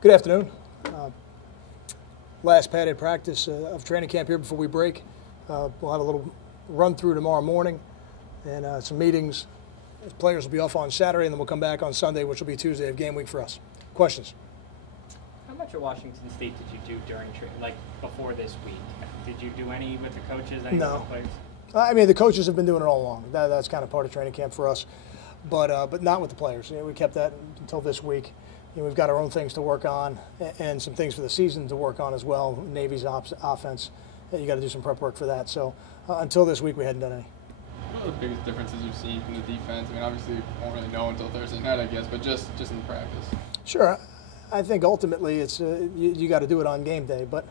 Good afternoon. Last padded practice of training camp here before we break. We'll have a little run through tomorrow morning and some meetings. Players will be off on Saturday, and then we'll come back on Sunday, which will be Tuesday of game week for us. Questions? How much of Washington State did you do during before this week? Did you do any with the coaches? Any No. with the players? I mean, the coaches have been doing it all along. That's kind of part of training camp for us, but not with the players. We kept that until this week. We've got our own things to work on and some things for the season to work on as well. Navy's offense, you got to do some prep work for that. So until this week, we hadn't done any. What are the biggest differences you've seen from the defense? I mean, obviously, you won't really know until Thursday night, I guess, but just in practice. Sure. I think ultimately it's you got to do it on game day. But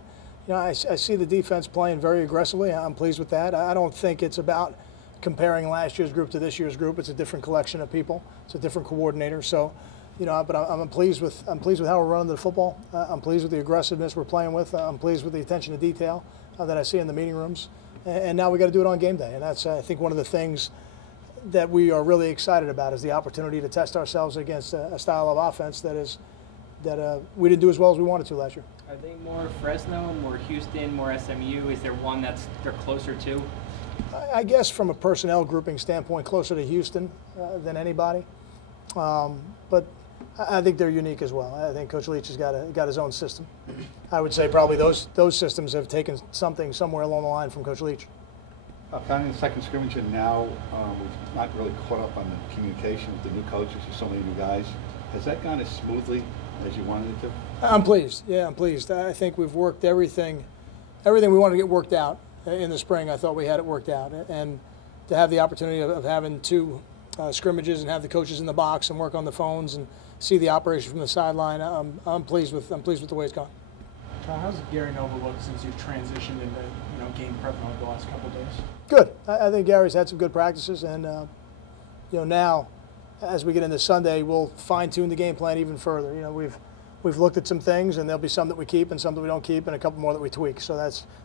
I see the defense playing very aggressively. I'm pleased with that. I don't think it's about comparing last year's group to this year's group. It's a different collection of people. It's a different coordinator. So. But I'm pleased with how we're running the football. I'm pleased with the aggressiveness we're playing with. I'm pleased with the attention to detail that I see in the meeting rooms. And now we got to do it on game day. And that's I think one of the things that we are really excited about is the opportunity to test ourselves against a style of offense that we didn't do as well as we wanted to last year. Are they more Fresno, more Houston, more SMU? Is there one they're closer to? I guess from a personnel grouping standpoint, closer to Houston than anybody. But I think they're unique as well. I think Coach Leach has got his own system. I would say probably those systems have taken something somewhere along the line from Coach Leach. Kind of in the second scrimmage, and now we've not really caught up on the communication with the new coaches. There's so many new guys. Has that gone as smoothly as you wanted it to? I'm pleased. Yeah, I'm pleased. I think we've worked everything we wanted to get worked out in the spring. I thought we had it worked out, and to have the opportunity of having two scrimmages and have the coaches in the box and work on the phones and see the operation from the sideline. I'm pleased with the way it's gone. How's Gary Nova looked since you've transitioned into game prep over the last couple of days? Good. I think Gary's had some good practices, and now as we get into Sunday, we'll fine tune the game plan even further. We've looked at some things, and there'll be some that we keep and some that we don't keep, and a couple more that we tweak. So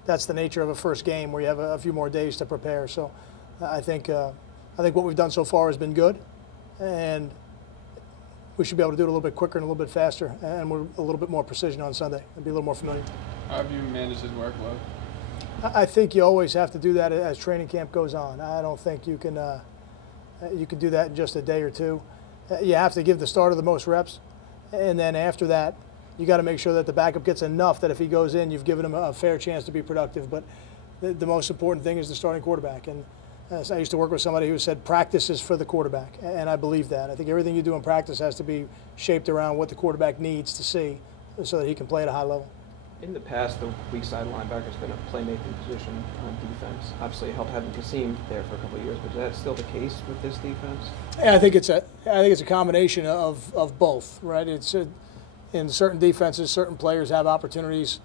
that's the nature of a first game where you have a few more days to prepare. So I think what we've done so far has been good, and we should be able to do it a little bit quicker and a little bit faster, and we're a little bit more precision on Sunday and be a little more familiar. How have you managed his workload? I think you always have to do that as training camp goes on. I don't think you can do that in just a day or two. You have to give the starter the most reps, and then after that, you got to make sure that the backup gets enough that if he goes in, you've given him a fair chance to be productive. But the most important thing is the starting quarterback. And I used to work with somebody who said practice is for the quarterback, and I believe that. I think everything you do in practice has to be shaped around what the quarterback needs to see so that he can play at a high level. In the past, the weak side linebacker has been a playmaking position on defense. Obviously, it helped having Kasim there for a couple of years, but is that still the case with this defense? Yeah, I think it's a combination of both, right? It's in certain defenses, certain players have opportunities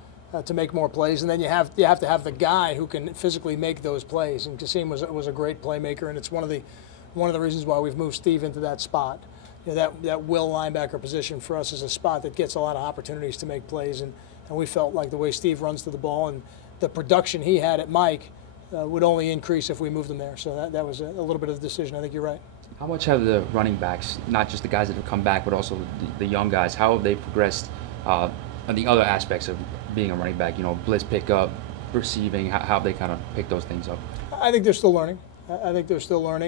to make more plays, and then you have to have the guy who can physically make those plays. And Kasim was a great playmaker, and it's one of the reasons why we've moved Steve into that spot. That will linebacker position for us is a spot that gets a lot of opportunities to make plays, and we felt like the way Steve runs to the ball and the production he had at Mike would only increase if we moved him there. So that was a little bit of the decision. I think you're right. How much have the running backs, not just the guys that have come back, but also the young guys, how have they progressed on the other aspects of being a running back, blitz pickup, receiving, how they kind of pick those things up? I think they're still learning.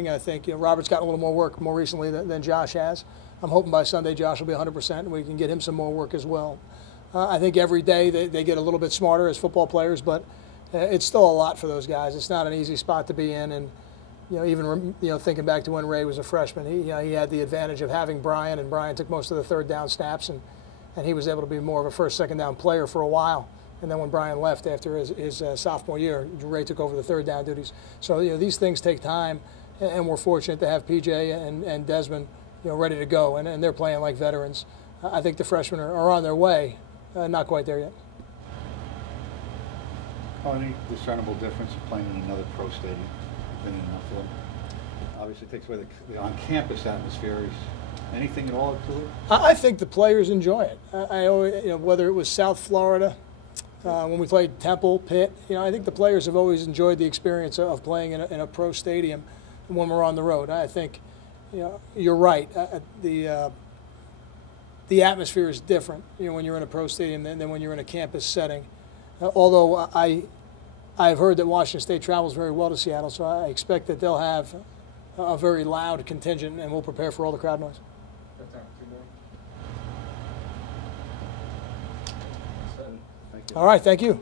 I think Robert's gotten a little more work more recently than Josh has. I'm hoping by Sunday Josh will be 100% and we can get him some more work as well. I think every day they get a little bit smarter as football players, but it's still a lot for those guys. It's not an easy spot to be in, and even thinking back to when Ray was a freshman, he had the advantage of having Brian, and Brian took most of the third down snaps, and he was able to be more of a first, second down player for a while. And then when Brian left after his sophomore year, Ray took over the third down duties. So these things take time, and we're fortunate to have PJ and Desmond ready to go, and they're playing like veterans. I think the freshmen are on their way, not quite there yet. Any discernible difference of playing in another pro stadium than in Buffalo? Obviously, it takes away the on-campus atmosphere. Anything at all to it? I think the players enjoy it. I always, whether it was South Florida, when we played Temple, Pitt, I think the players have always enjoyed the experience of playing in a pro stadium when we're on the road. I think, you're right. The the atmosphere is different, when you're in a pro stadium than when you're in a campus setting. Although I've heard that Washington State travels very well to Seattle, so I expect that they'll have a very loud contingent, and we'll prepare for all the crowd noise. Thank you. All right, thank you.